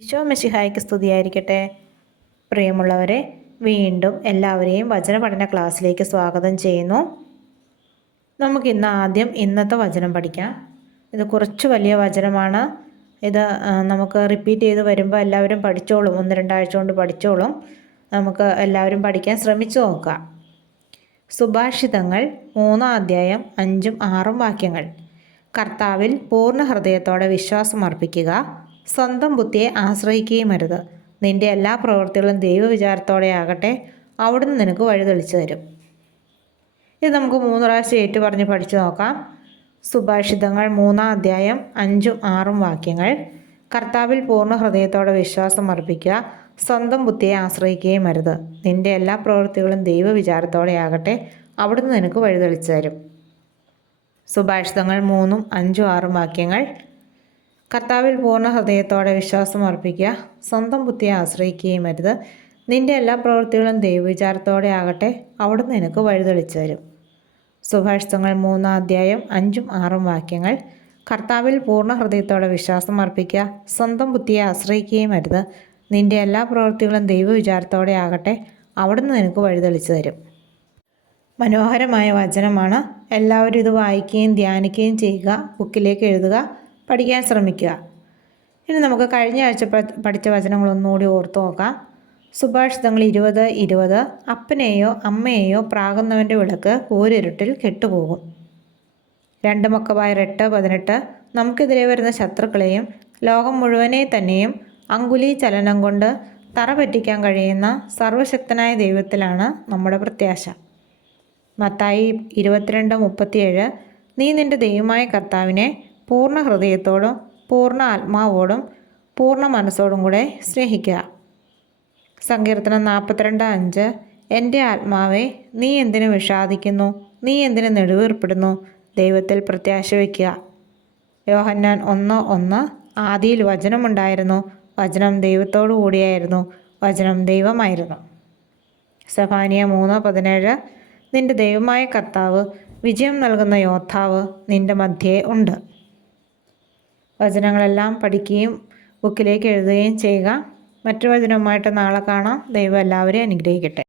ഈശോ മിശിഹായ്ക്ക് സ്തുതിയായിരിക്കട്ടെ. പ്രിയമുള്ളവരെ, വീണ്ടും എല്ലാവരെയും വചന പഠന ക്ലാസ്സിലേക്ക് സ്വാഗതം ചെയ്യുന്നു. നമുക്കിന്ന് ആദ്യം ഇന്നത്തെ വചനം പഠിക്കാം. ഇത് കുറച്ച് വലിയ വചനമാണ്. ഇത് നമുക്ക് റിപ്പീറ്റ് ചെയ്ത് വരുമ്പോൾ എല്ലാവരും പഠിച്ചോളും. 1-2 ആഴ്ച കൊണ്ട് പഠിച്ചോളും. നമുക്ക് എല്ലാവരും പഠിക്കാൻ ശ്രമിച്ചു നോക്കാം. സുഭാഷിതങ്ങൾ 3-ാം അധ്യായം 5-6 വാക്യങ്ങൾ. കർത്താവിൽ പൂർണ്ണ ഹൃദയത്തോടെ വിശ്വാസം അർപ്പിക്കുക, സ്വന്തം ബുദ്ധിയെ ആശ്രയിക്കുകയും അരുത്. നിന്റെ എല്ലാ പ്രവൃത്തികളും ദൈവവിചാരത്തോടെ ആകട്ടെ, അവിടുന്ന് നിനക്ക് വഴി തെളിച്ചു തരും. ഇത് നമുക്ക് 3 പ്രാവശ്യം ഏറ്റു പറഞ്ഞ് പഠിച്ചു നോക്കാം. സുഭാഷിതങ്ങൾ 3-ാം അധ്യായം 5-6 വാക്യങ്ങൾ. കർത്താവിൽ പൂർണ്ണ ഹൃദയത്തോടെ വിശ്വാസം അർപ്പിക്കുക, സ്വന്തം ബുദ്ധിയെ ആശ്രയിക്കുകയും അരുത്. നിന്റെ എല്ലാ പ്രവൃത്തികളും ദൈവവിചാരത്തോടെ ആകട്ടെ, അവിടുന്ന് നിനക്ക് വഴി തെളിച്ചു തരും. സുഭാഷിതങ്ങൾ 3, 5, 6 വാക്യങ്ങൾ. കർത്താവിൽ പൂർണ്ണ ഹൃദയത്തോടെ വിശ്വാസം അർപ്പിക്കുക, സ്വന്തം ബുദ്ധിയെ ആശ്രയിക്കുകയും അരുത്. നിന്റെ എല്ലാ പ്രവൃത്തികളും ദൈവവിചാരത്തോടെ ആകട്ടെ, അവിടുന്ന് നിനക്ക് വഴി തെളിച്ചു തരും. സുഭാഷിതങ്ങൾ 3-ാം അധ്യായം 5-6 വാക്യങ്ങൾ. കർത്താവിൽ പൂർണ്ണ ഹൃദയത്തോടെ വിശ്വാസം അർപ്പിക്കുക, സ്വന്തം ബുദ്ധിയെ ആശ്രയിക്കുകയും അരുത്. നിന്റെ എല്ലാ പ്രവൃത്തികളും ദൈവവിചാരത്തോടെ ആകട്ടെ, അവിടുന്ന് നിനക്ക് വഴി തെളിച്ചു തരും. മനോഹരമായ വചനമാണ്. എല്ലാവരും ഇത് വായിക്കുകയും ധ്യാനിക്കുകയും ചെയ്യുക. ബുക്കിലേക്ക് എഴുതുക, പഠിക്കാൻ ശ്രമിക്കുക. ഇനി നമുക്ക് കഴിഞ്ഞ ആഴ്ച പഠിച്ച വചനങ്ങളൊന്നുകൂടി ഓർത്തു നോക്കാം. സുഭാഷിതങ്ങൾ 20:20. അപ്പനെയോ അമ്മയെയോ പ്രാകുന്നവൻ്റെ വിളക്ക് കൂരിരുട്ടിൽ കെട്ടുപോകും. 2 മക്കബായർ 8:18. നമുക്കെതിരെ വരുന്ന ശത്രുക്കളെയും ലോകം മുഴുവനെ തന്നെയും അങ്കുലി ചലനം കൊണ്ട് തറ പറ്റിക്കാൻ കഴിയുന്ന സർവശക്തനായ ദൈവത്തിലാണ് നമ്മുടെ പ്രത്യാശ. മത്തായി 22:37. നീ നിന്റെ ദൈവമായ കർത്താവിനെ പൂർണ്ണ ഹൃദയത്തോടും പൂർണ്ണ ആത്മാവോടും പൂർണ്ണ മനസ്സോടും കൂടെ സ്നേഹിക്കുക. സങ്കീർത്തനം 42:5. എൻ്റെ ആത്മാവേ, നീ എന്തിനു വിഷാദിക്കുന്നു? നീ എന്തിനു നെടുവീർപ്പിടുന്നു? ദൈവത്തിൽ പ്രത്യാശ വയ്ക്കുക. യോഹന്നാൻ 1:1. ആദിയിൽ വചനമുണ്ടായിരുന്നു, വചനം ദൈവത്തോടു കൂടിയായിരുന്നു, വചനം ദൈവമായിരുന്നു. സെഫാനിയ 3:17. നിന്റെ ദൈവമായ കർത്താവ്, വിജയം നൽകുന്ന യോദ്ധാവ് നിന്റെ മധ്യേ ഉണ്ട്. വചനങ്ങളെല്ലാം പഠിക്കുകയും ബുക്കിലേക്ക് എഴുതുകയും ചെയ്യുക. മറ്റു വചനവുമായിട്ട് നാളെ കാണാം. ദൈവം എല്ലാവരെയും അനുഗ്രഹിക്കട്ടെ.